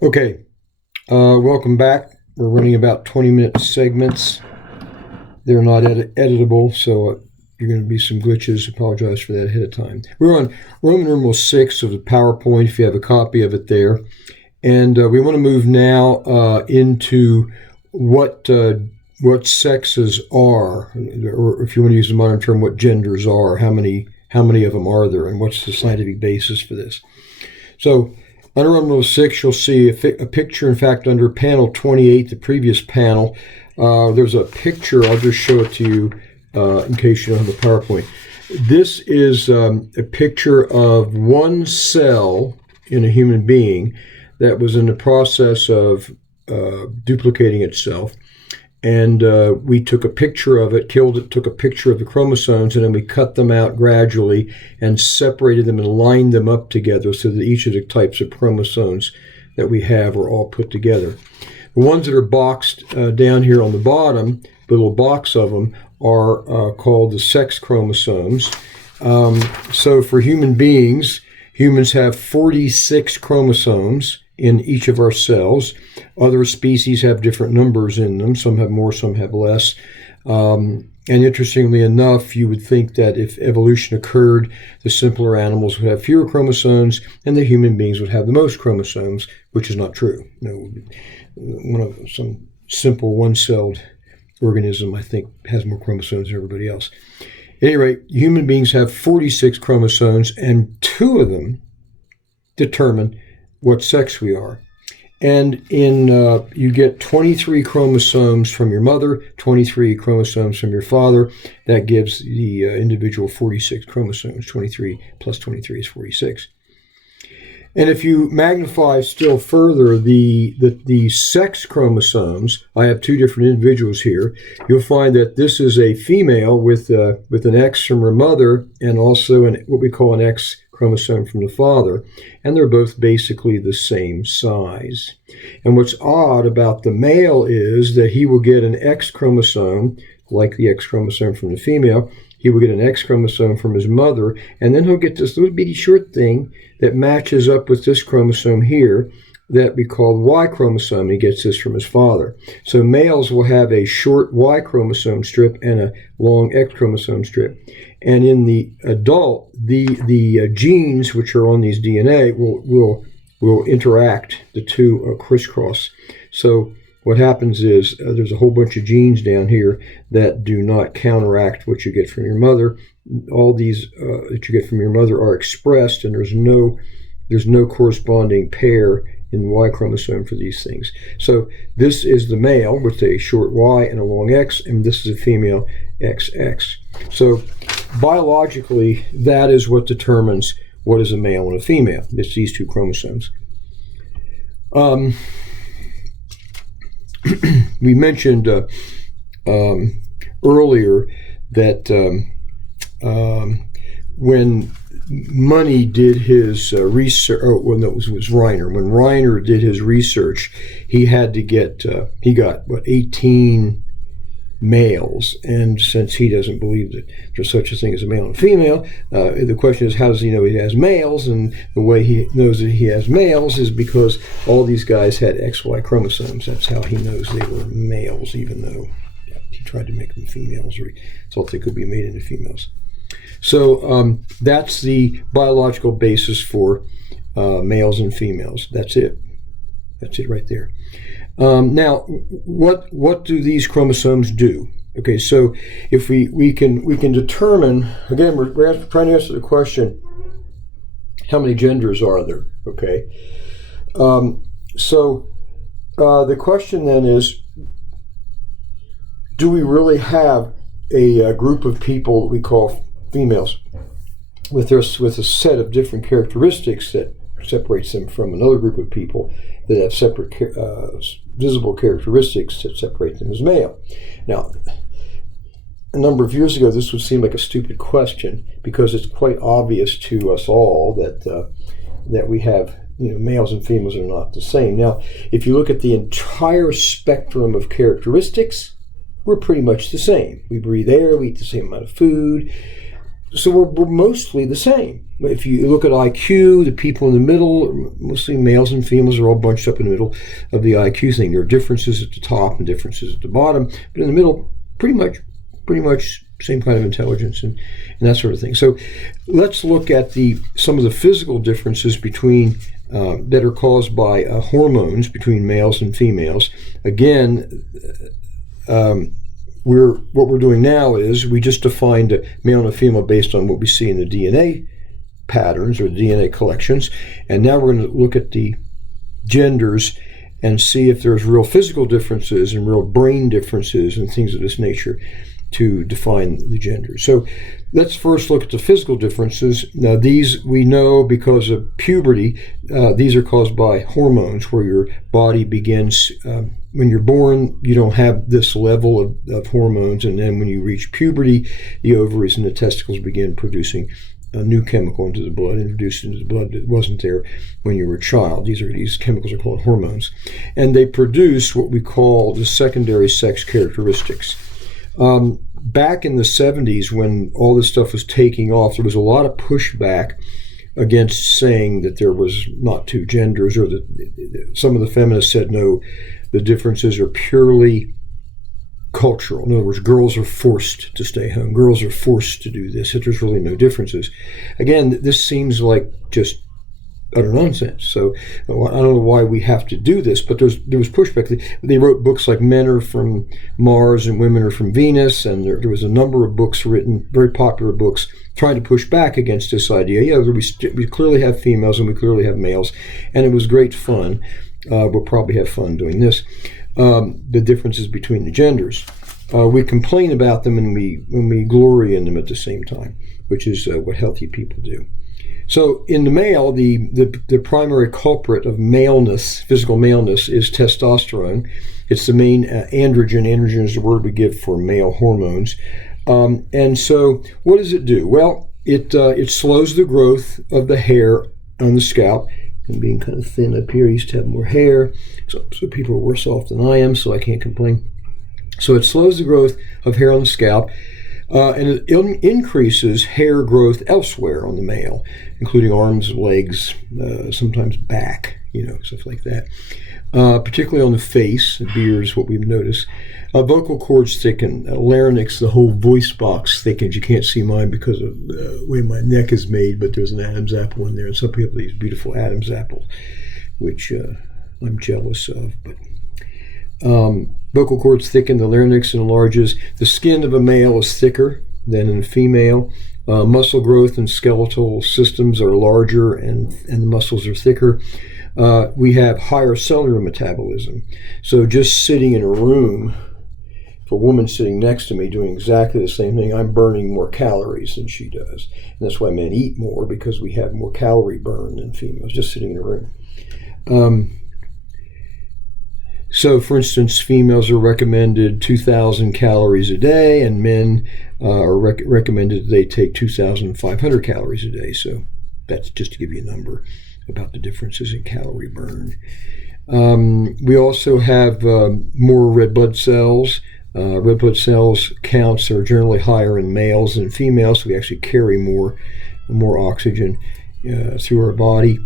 Okay, welcome back. We're running about 20-minute segments. They're not editable, so you're going to be some glitches. Apologize for that ahead of time. We're on Roman numeral 6 of the PowerPoint, if you have a copy of it there. And we want to move now into what sexes are, or if you want to use the modern term, what genders are, how many of them are there, and what's the scientific basis for this. So under Roman numeral 6, you'll see a picture. In fact, under panel 28, the previous panel, there's a picture. I'll just show it to you in case you don't have a PowerPoint. This is a picture of one cell in a human being that was in the process of duplicating itself. And we took a picture of it, killed it, took a picture of the chromosomes, and then we cut them out gradually and separated them and lined them up together so that each of the types of chromosomes that we have are all put together. The ones that are boxed down here on the bottom, the little box of them, are called the sex chromosomes. So for human beings, humans have 46 chromosomes in each of our cells. Other species have different numbers in them. Some have more, some have less. And interestingly enough, you would think that if evolution occurred, the simpler animals would have fewer chromosomes and the human beings would have the most chromosomes, which is not true. Some simple one-celled organism, I think, has more chromosomes than everybody else. At any rate, human beings have 46 chromosomes, and 2 of them determine what sex we are. And you get 23 chromosomes from your mother, 23 chromosomes from your father. That gives the individual 46 chromosomes. 23 plus 23 is 46. And if you magnify still further the sex chromosomes, I have 2 different individuals here. You'll find that this is a female with an X from her mother and also what we call an X chromosome from the father, and they're both basically the same size. And what's odd about the male is that he will get an X chromosome, like the X chromosome from the female. He will get an X chromosome from his mother, and then he'll get this little bitty short thing that matches up with this chromosome here that we call the Y chromosome. He gets this from his father. So males will have a short Y chromosome strip and a long X chromosome strip. And in the adult, the genes which are on these DNA will interact. The 2 crisscross. So what happens is there's a whole bunch of genes down here that do not counteract what you get from your mother. All these that you get from your mother are expressed, and there's no corresponding pair in the Y chromosome for these things. So this is the male with a short Y and a long X, and this is a female XX. So biologically, that is what determines what is a male and a female. It's these 2 chromosomes. We mentioned earlier that when Money did his research, it was Reiner. When Reiner did his research, he had to get, he got, 18 males. And since he doesn't believe that there's such a thing as a male and a female, the question is, how does he know he has males? And the way he knows that he has males is because all these guys had XY chromosomes. That's how he knows they were males, even though he tried to make them females, or he thought they could be made into females. So that's the biological basis for males and females. That's it. That's it right there. Now, what do these chromosomes do? Okay, so if we can determine, again, we're trying to answer the question, how many genders are there? Okay, so the question then is, do we really have a group of people that we call females with a set of different characteristics that separates them from another group of people that have separate visible characteristics that separate them as male? Now, a number of years ago, this would seem like a stupid question because it's quite obvious to us all that we have, males and females are not the same. Now, if you look at the entire spectrum of characteristics, we're pretty much the same. We breathe air, we eat the same amount of food. So we're mostly the same. If you look at IQ, the people in the middle, mostly males and females, are all bunched up in the middle of the IQ thing. There are differences at the top and differences at the bottom, but in the middle, pretty much same kind of intelligence and that sort of thing. So let's look at some of the physical differences between that are caused by hormones between males and females. Again, what we're doing now is we just defined a male and a female based on what we see in the DNA patterns or DNA collections, and now we're going to look at the genders and see if there's real physical differences and real brain differences and things of this nature to define the gender. So let's first look at the physical differences. Now these we know because of puberty. These are caused by hormones where your body begins, when you're born, you don't have this level of hormones, and then when you reach puberty, the ovaries and the testicles begin producing a new chemical into the blood, introduced into the blood that wasn't there when you were a child. These chemicals are called hormones, and they produce what we call the secondary sex characteristics. Back in the 70s, when all this stuff was taking off, there was a lot of pushback against saying that there was not two genders, or that some of the feminists said, no, the differences are purely cultural. In other words, girls are forced to stay home. Girls are forced to do this. That there's really no differences. Again, this seems like just utter nonsense. So I don't know why we have to do this, but there was pushback. They wrote books like Men Are From Mars and Women Are From Venus, and there was a number of books written, very popular books, trying to push back against this idea. Yeah, we clearly have females and we clearly have males, and it was great fun. We'll probably have fun doing this. The differences between the genders. We complain about them and we glory in them at the same time, which is what healthy people do. So in the male, the primary culprit of maleness, physical maleness, is testosterone. It's the main androgen. Androgen is the word we give for male hormones. And so what does it do? Well, it slows the growth of the hair on the scalp. And being kind of thin up here, I used to have more hair. So people are worse off than I am, so I can't complain. So it slows the growth of hair on the scalp. And it increases hair growth elsewhere on the male, including arms, legs, sometimes back, stuff like that. Particularly on the face, the beard is what we've noticed. Vocal cords thicken, larynx, the whole voice box thickens. You can't see mine because of the way my neck is made, but there's an Adam's apple in there, and some people have these beautiful Adam's apples, which I'm jealous of. But vocal cords thicken, the larynx enlarges. The skin of a male is thicker than in a female. Muscle growth and skeletal systems are larger, and the muscles are thicker. We have higher cellular metabolism. So just sitting in a room, if a woman sitting next to me doing exactly the same thing, I'm burning more calories than she does. And that's why men eat more, because we have more calorie burn than females, just sitting in a room. So, for instance, females are recommended 2,000 calories a day, and men are recommended they take 2,500 calories a day. So that's just to give you a number about the differences in calorie burn. We also have more red blood cells. Red blood cells counts are generally higher in males than females, so we actually carry more oxygen through our body.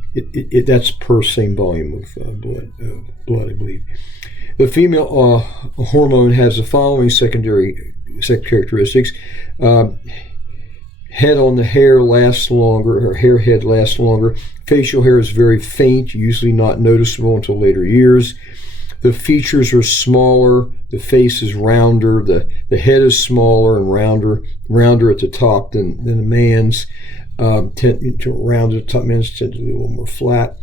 That's per same volume of blood, I believe. The female hormone has the following secondary sex characteristics. Head on the hair lasts longer, or hair head lasts longer. Facial hair is very faint, usually not noticeable until later years. The features are smaller, the face is rounder, the head is smaller and rounder at the top than a man's. Tend to round at the top, men's tend to be a little more flat.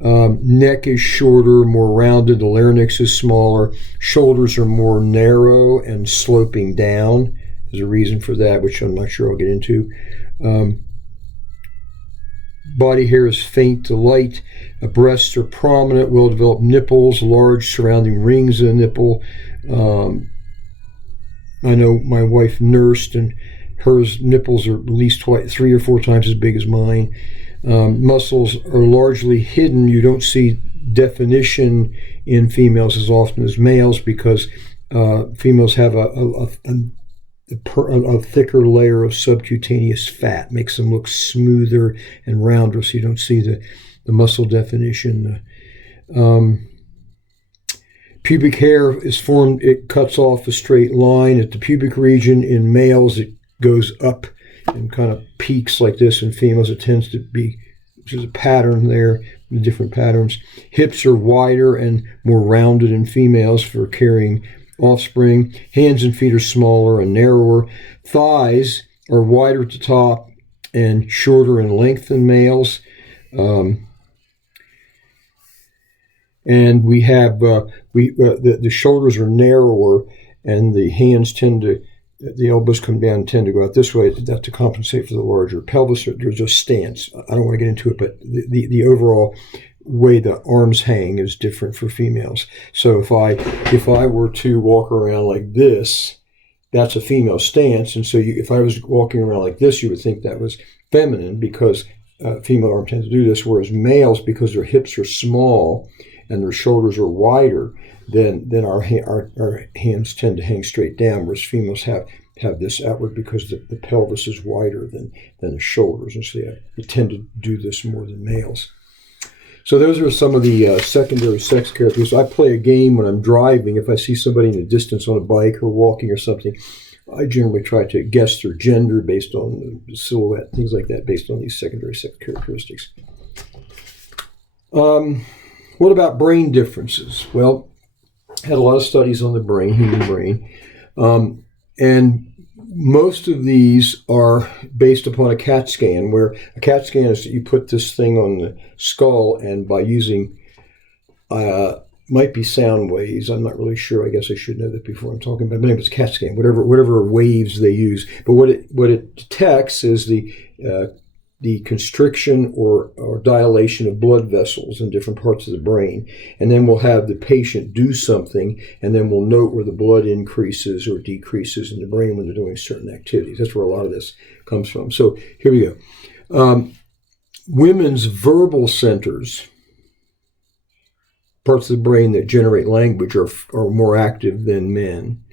Neck is shorter, more rounded, the larynx is smaller. Shoulders are more narrow and sloping down. There's a reason for that, which I'm not sure I'll get into. Body hair is faint to light. Breasts are prominent, well-developed nipples, large surrounding rings of the nipple. I know my wife nursed, and hers nipples are at least 3 or 4 times as big as mine. Muscles are largely hidden. You don't see definition in females as often as males, because females have a a thicker layer of subcutaneous fat, makes them look smoother and rounder, so you don't see the muscle definition. Pubic hair is formed, it cuts off a straight line at the pubic region. In males, it goes up and kind of peaks like this. In females, it tends to be, there's a pattern there, the different patterns. Hips are wider and more rounded in females for carrying offspring. Hands and feet are smaller and narrower. Thighs are wider at the top and shorter in length than males. And we have the shoulders are narrower, and the hands the elbows come down and tend to go out this way. That's to compensate for the larger pelvis. There's a stance. I don't want to get into it, but the overall way the arms hang is different for females. So if I were to walk around like this, that's a female stance. And so if I was walking around like this, you would think that was feminine, because female arms tend to do this, whereas males, because their hips are small and their shoulders are wider, then our hands tend to hang straight down, whereas females have this outward because the pelvis is wider than the shoulders, and so they tend to do this more than males. So those are some of the secondary sex characteristics. I play a game when I'm driving. If I see somebody in the distance on a bike or walking or something, I generally try to guess their gender based on the silhouette, things like that, based on these secondary sex characteristics. What about brain differences? Well, I had a lot of studies on the brain, human brain, and most of these are based upon a CAT scan, where a CAT scan is that you put this thing on the skull, and by using, might be sound waves, I'm not really sure, I guess I should know that before I'm talking about it, but anyway, it's CAT scan, whatever waves they use. But what it detects is the constriction or dilation of blood vessels in different parts of the brain. And then we'll have the patient do something, and then we'll note where the blood increases or decreases in the brain when they're doing certain activities. That's where a lot of this comes from. So here we go. Women's verbal centers, parts of the brain that generate language, are more active than men.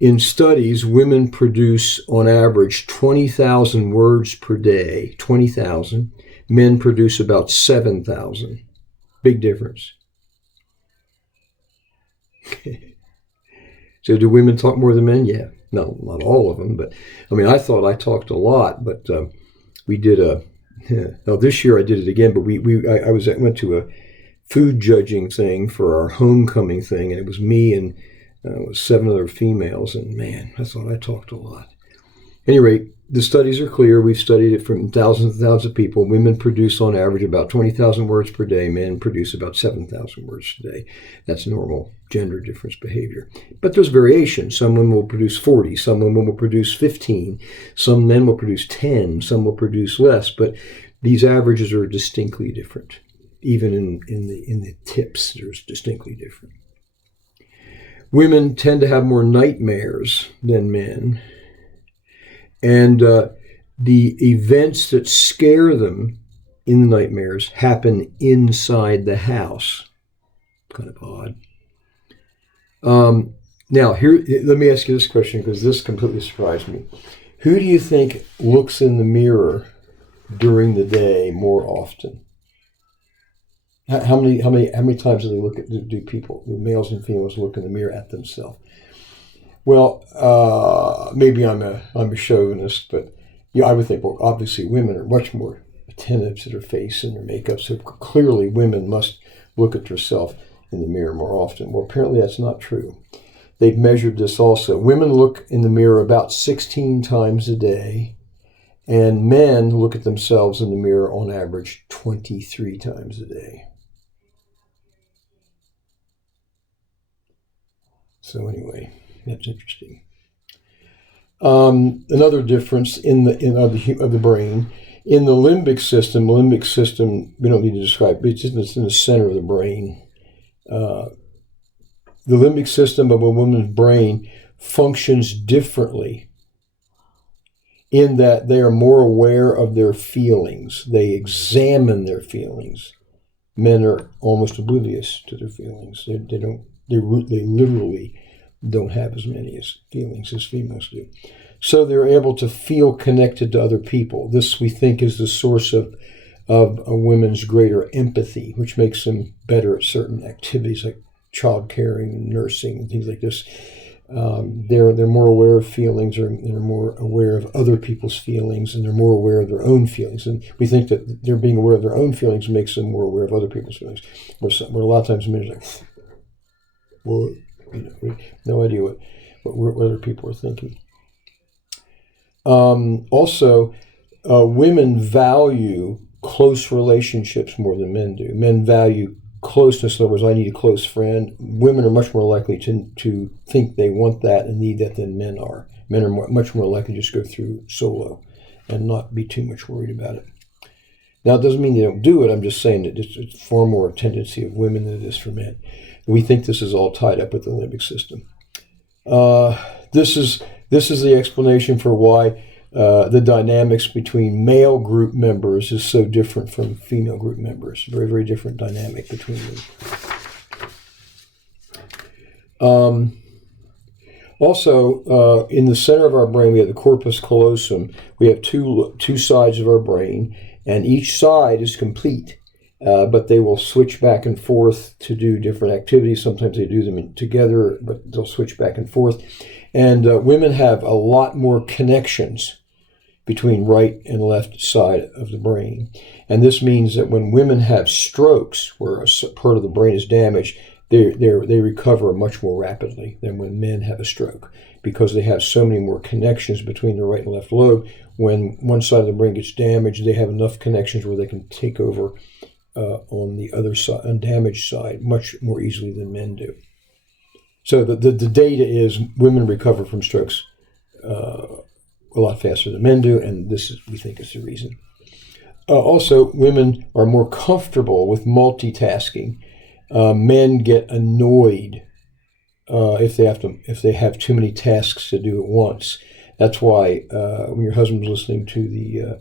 In studies, women produce, on average, 20,000 words per day. 20,000. Men produce about 7,000. Big difference. So do women talk more than men? Yeah. No, not all of them. But, I mean, I thought I talked a lot, but we did this year I did it again, but I went to a food judging thing for our homecoming thing, and it was me and 7 other females, and man, I thought I talked a lot. At any rate, the studies are clear. We've studied it from thousands and thousands of people. Women produce on average about 20,000 words per day. Men produce about 7,000 words a day. That's normal gender difference behavior. But there's variation. Some women will produce 40. Some women will produce 15. Some men will produce 10. Some will produce less. But these averages are distinctly different. Even in the tips, there's distinctly different. Women tend to have more nightmares than men. And the events that scare them in the nightmares happen inside the house. Kind of odd. Now, here, let me ask you this question, because this completely surprised me. Who do you think looks in the mirror during the day more often? How many times do males and females look in the mirror at themselves? Well, maybe I'm a chauvinist, but I would think, well, obviously women are much more attentive to their face and their makeup, so clearly women must look at themselves in the mirror more often. Well, apparently that's not true. They've measured this also. Women look in the mirror about 16 times a day, and men look at themselves in the mirror on average 23 times a day. So anyway, that's interesting. Another difference of the brain, in the limbic system, we don't need to describe, but it's in the center of the brain. The limbic system of a woman's brain functions differently in that they are more aware of their feelings. They examine their feelings. Men are almost oblivious to their feelings. They literally don't have as many feelings as females do. So they're able to feel connected to other people. This, we think, is the source of a women's greater empathy, which makes them better at certain activities like child caring, nursing, and things like this. They're more aware of feelings, or they're more aware of other people's feelings, and they're more aware of their own feelings. And we think that they're being aware of their own feelings makes them more aware of other people's feelings. Where a lot of times men are like, what? We have no idea what other people are thinking. Also, women value close relationships more than men do. Men value closeness. In other words, I need a close friend. Women are much more likely to think they want that and need that than men are. Men are much more likely to just go through solo and not be too much worried about it. Now, it doesn't mean they don't do it. I'm just saying that it's far more a tendency of women than it is for men. We think this is all tied up with the limbic system. This is the explanation for why the dynamics between male group members is so different from female group members. Very, very different dynamic between them. Also, in the center of our brain, we have the corpus callosum. We have two sides of our brain, and each side is complete. But they will switch back and forth to do different activities. Sometimes they do them together, but they'll switch back and forth. And women have a lot more connections between right and left side of the brain. And this means that when women have strokes, where a part of the brain is damaged, they recover much more rapidly than when men have a stroke, because they have so many more connections between the right and left lobe. When one side of the brain gets damaged, they have enough connections where they can take over on the other side, undamaged side, much more easily than men do. So the data is women recover from strokes a lot faster than men do, and this is, we think, is the reason. Also, women are more comfortable with multitasking. Men get annoyed if they have too many tasks to do at once. That's why when your husband's listening to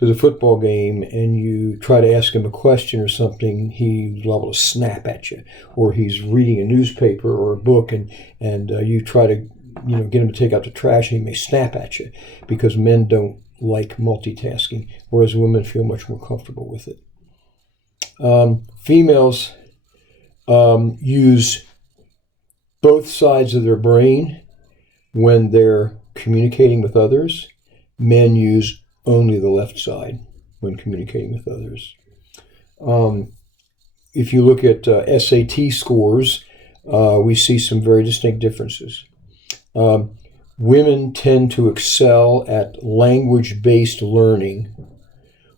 the football game and you try to ask him a question or something, he's liable to snap at you. Or he's reading a newspaper or a book and you try to get him to take out the trash, and he may snap at you, because men don't like multitasking, whereas women feel much more comfortable with it. Females use both sides of their brain when they're communicating with others. Men use only the left side when communicating with others. If you look at SAT scores, we see some very distinct differences. Women tend to excel at language-based learning,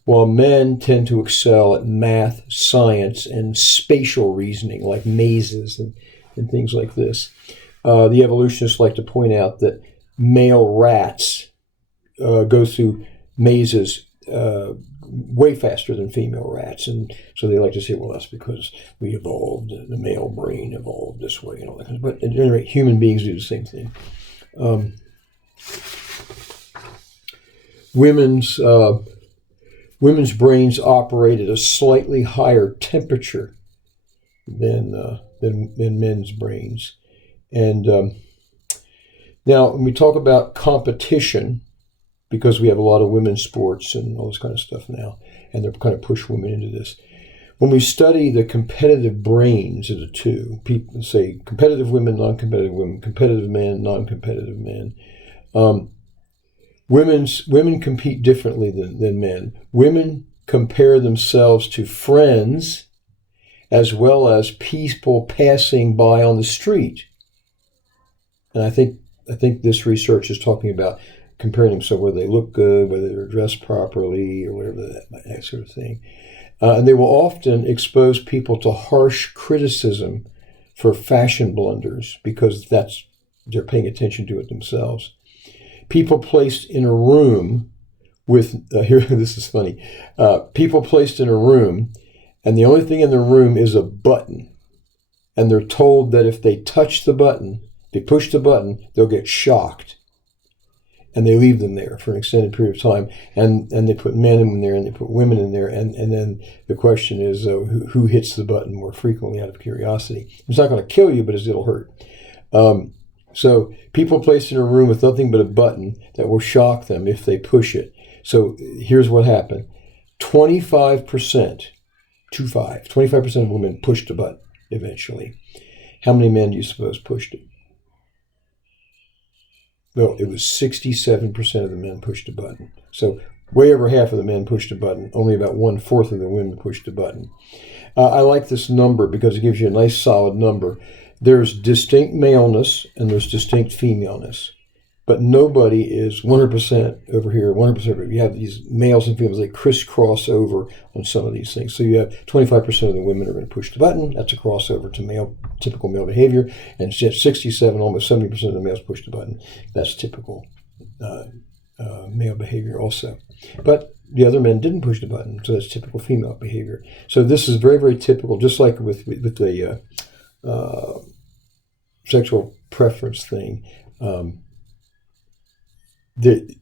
while men tend to excel at math, science, and spatial reasoning, like mazes and things like this. The evolutionists like to point out that male rats go through mazes way faster than female rats, and so they like to say, well, that's because we evolved, the male brain evolved this way, and all that kind of, but at any rate, human beings do the same thing. Women's brains operate at a slightly higher temperature than men's brains, and now when we talk about competition, because we have a lot of women's sports and all this kind of stuff now, and they're kind of push women into this. When we study the competitive brains of the two, people say competitive women, non-competitive women, competitive men, non-competitive men. Women compete differently than men. Women compare themselves to friends as well as people passing by on the street. And I think this research is talking about comparing themselves, whether they look good, whether they're dressed properly, or whatever that sort of thing. And they will often expose people to harsh criticism for fashion blunders, because they're paying attention to it themselves. People placed in a room with, this is funny, people placed in a room, and the only thing in the room is a button. And they're told that if they touch the button, they push the button, they'll get shocked. And they leave them there for an extended period of time, and they put men in there and they put women in there, and then the question is who hits the button more frequently, out of curiosity. It's not going to kill you, but it'll hurt. So people placed in a room with nothing but a button that will shock them if they push it. So here's what happened. 25%, 25% of women pushed the button eventually. How many men do you suppose pushed it? Well, it was 67% of the men pushed the button. So way over half of the men pushed the button. Only about 1/4 of the women pushed the button. I like this number because it gives you a nice solid number. There's distinct maleness and there's distinct femaleness. But nobody is 100% over here, 100% over here. You have these males and females, they crisscross over on some of these things. So you have 25% of the women are going to push the button. That's a crossover to typical male behavior. And 67, almost 70% of the males push the button. That's typical male behavior also. But the other men didn't push the button, so that's typical female behavior. So this is very, very typical, just like with the sexual preference thing. It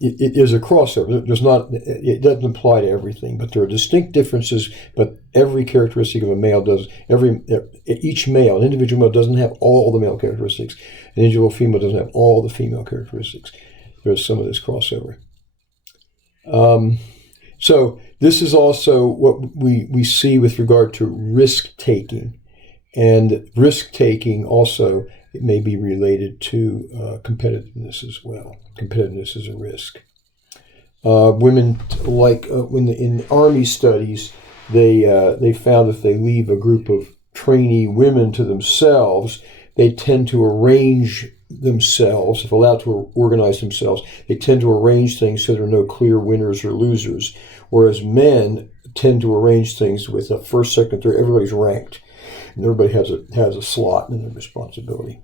is a crossover. It doesn't apply to everything, but there are distinct differences. But every characteristic of a male does. Each male, an individual male, doesn't have all the male characteristics. An individual female doesn't have all the female characteristics. There's some of this crossover. So this is also what we see with regard to risk taking, and risk taking also. It may be related to competitiveness as well. Competitiveness is a risk. Women, like in Army studies, they found if they leave a group of trainee women to themselves, they tend to arrange themselves, if allowed to organize themselves, they tend to arrange things so there are no clear winners or losers. Whereas men tend to arrange things with a first, second, third, everybody's ranked. And everybody has a slot in their responsibility.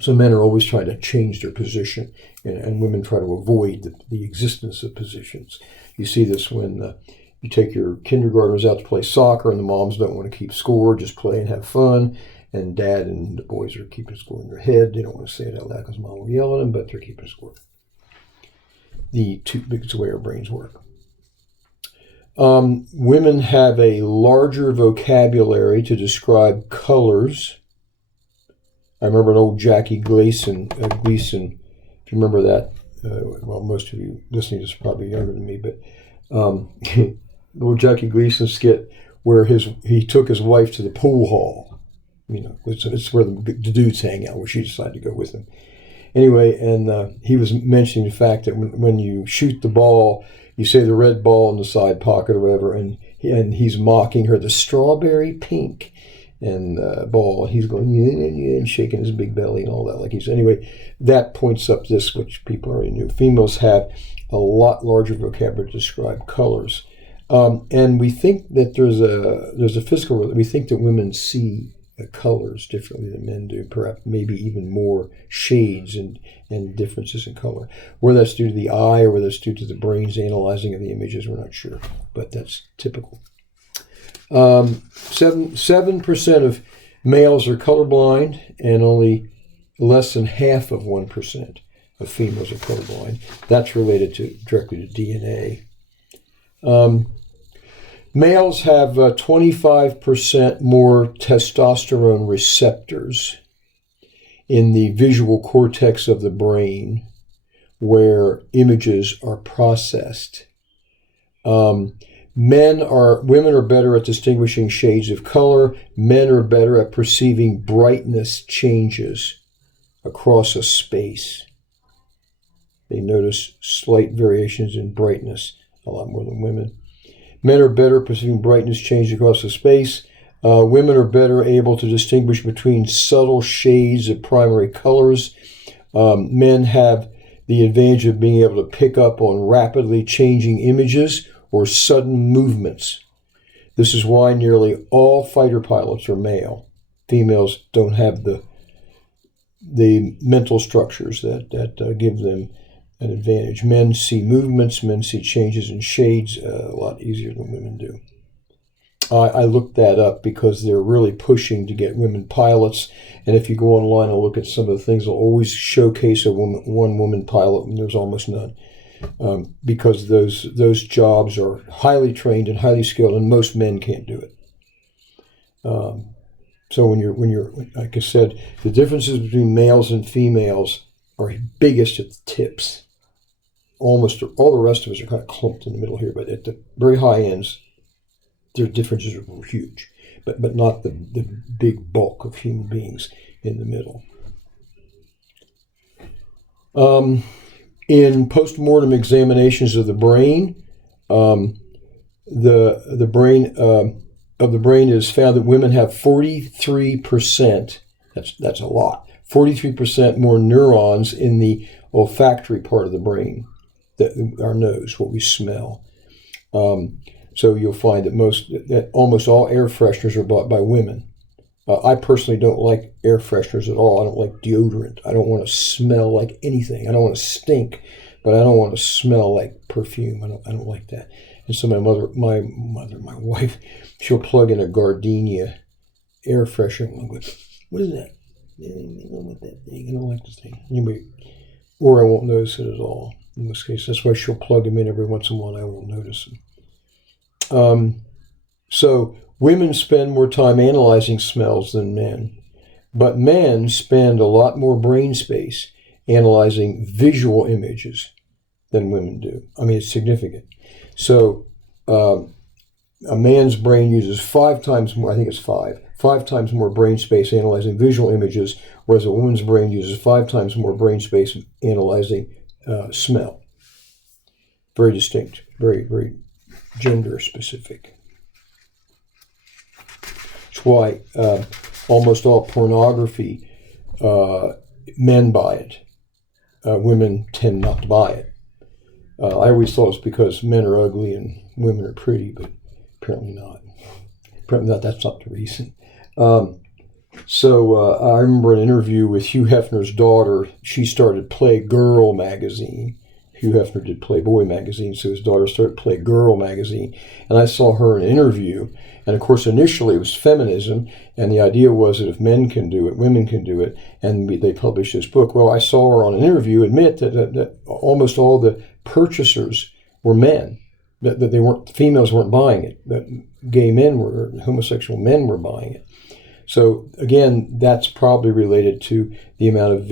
So men are always trying to change their position, and women try to avoid the existence of positions. You see this when you take your kindergartners out to play soccer, and the moms don't want to keep score, just play and have fun. And dad and the boys are keeping score in their head. They don't want to say it out loud because mom will yell at them, but they're keeping score. It's the way our brains work. Women have a larger vocabulary to describe colors. I remember an old Jackie Gleason, if you remember that. Well, most of you listening to this are probably younger than me, but the old Jackie Gleason skit where he took his wife to the pool hall. You know, it's where the dudes hang out, where she decided to go with him. Anyway, and he was mentioning the fact that when you shoot the ball, you say the red ball in the side pocket or whatever, and he's mocking her, the strawberry pink and ball. He's going, yeah, and shaking his big belly and all that. Anyway, that points up this, which people already knew. Females have a lot larger vocabulary to describe colors. And we think that there's a physical, we think that women see colors differently than men do, perhaps maybe even more shades and differences in color. Whether that's due to the eye or whether it's due to the brain's analyzing of the images, we're not sure, but that's typical. 7% of males are colorblind, and only less than half of 1% of females are colorblind. That's related directly to DNA. Males have 25% more testosterone receptors in the visual cortex of the brain where images are processed. Women are better at distinguishing shades of color. Men are better at perceiving brightness changes across a space. They notice slight variations in brightness a lot more than women. Men are better at perceiving brightness change across a space. Women are better able to distinguish between subtle shades of primary colors. Men have the advantage of being able to pick up on rapidly changing images or sudden movements. This is why nearly all fighter pilots are male. Females don't have the mental structures that give them an advantage. Men see movements, men see changes in shades a lot easier than women do. I looked that up because they're really pushing to get women pilots. And if you go online and look at some of the things, they'll always showcase one woman pilot, and there's almost none. Because those jobs are highly trained and highly skilled, and most men can't do it. So like I said, the differences between males and females are biggest at the tips. Almost all the rest of us are kind of clumped in the middle here, but at the very high ends, their differences are huge, but not the big bulk of human beings in the middle. In post-mortem examinations of the brain, the brain of the brain is found that women have 43%. That's a lot. 43% more neurons in the olfactory part of the brain, our nose, what we smell. So you'll find that almost all air fresheners are bought by women. I personally don't like air fresheners at all. I don't like deodorant. I don't want to smell like anything. I don't want to stink, but I don't want to smell like perfume. I don't like that. And so my wife, she'll plug in a Gardenia air freshener. I'm going, what is that? I don't like that thing. I don't like this thing. Anyway, or I won't notice it at all. In this case, that's why she'll plug them in every once in a while. I won't notice them. So women spend more time analyzing smells than men, but men spend a lot more brain space analyzing visual images than women do. I mean, it's significant. So a man's brain uses 5 times more, I think it's 5 times more brain space analyzing visual images, whereas a woman's brain uses 5 times more brain space analyzing smell. Very distinct, very, very gender specific. That's why almost all pornography, men buy it. Women tend not to buy it. I always thought it's because men are ugly and women are pretty, but apparently not. That's not the reason. So I remember an interview with Hugh Hefner's daughter. She started Playgirl magazine. Hugh Hefner did Playboy magazine, so his daughter started Playgirl magazine. And I saw her in an interview. And of course, initially it was feminism, and the idea was that if men can do it, women can do it. And they published this book. Well, I saw her on an interview admit that almost all the purchasers were men. That females weren't buying it. That gay men homosexual men were buying it. So again, that's probably related to the amount of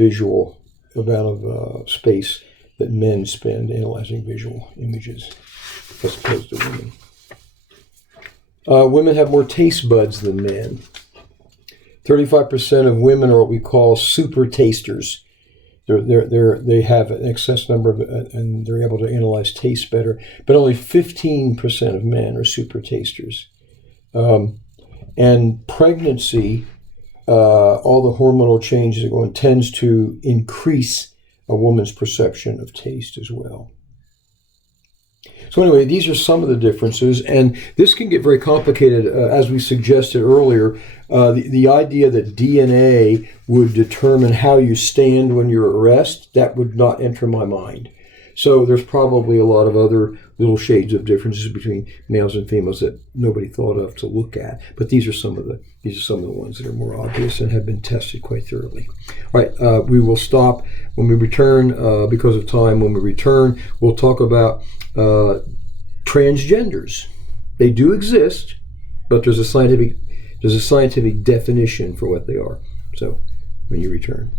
space that men spend analyzing visual images as opposed to women. Women have more taste buds than men. 35% of women are what we call super tasters. They have an excess number of, and they're able to analyze taste better. But only 15% of men are super tasters. And pregnancy, all the hormonal changes that go on, tends to increase a woman's perception of taste as well. So anyway, these are some of the differences, and this can get very complicated, as we suggested earlier. The idea that DNA would determine how you stand when you're at rest, that would not enter my mind. So there's probably a lot of other little shades of differences between males and females that nobody thought of to look at. But these are some of the ones that are more obvious and have been tested quite thoroughly. All right, we will stop when we return because of time. When we return, we'll talk about transgenders. They do exist, but there's a scientific definition for what they are. So when you return.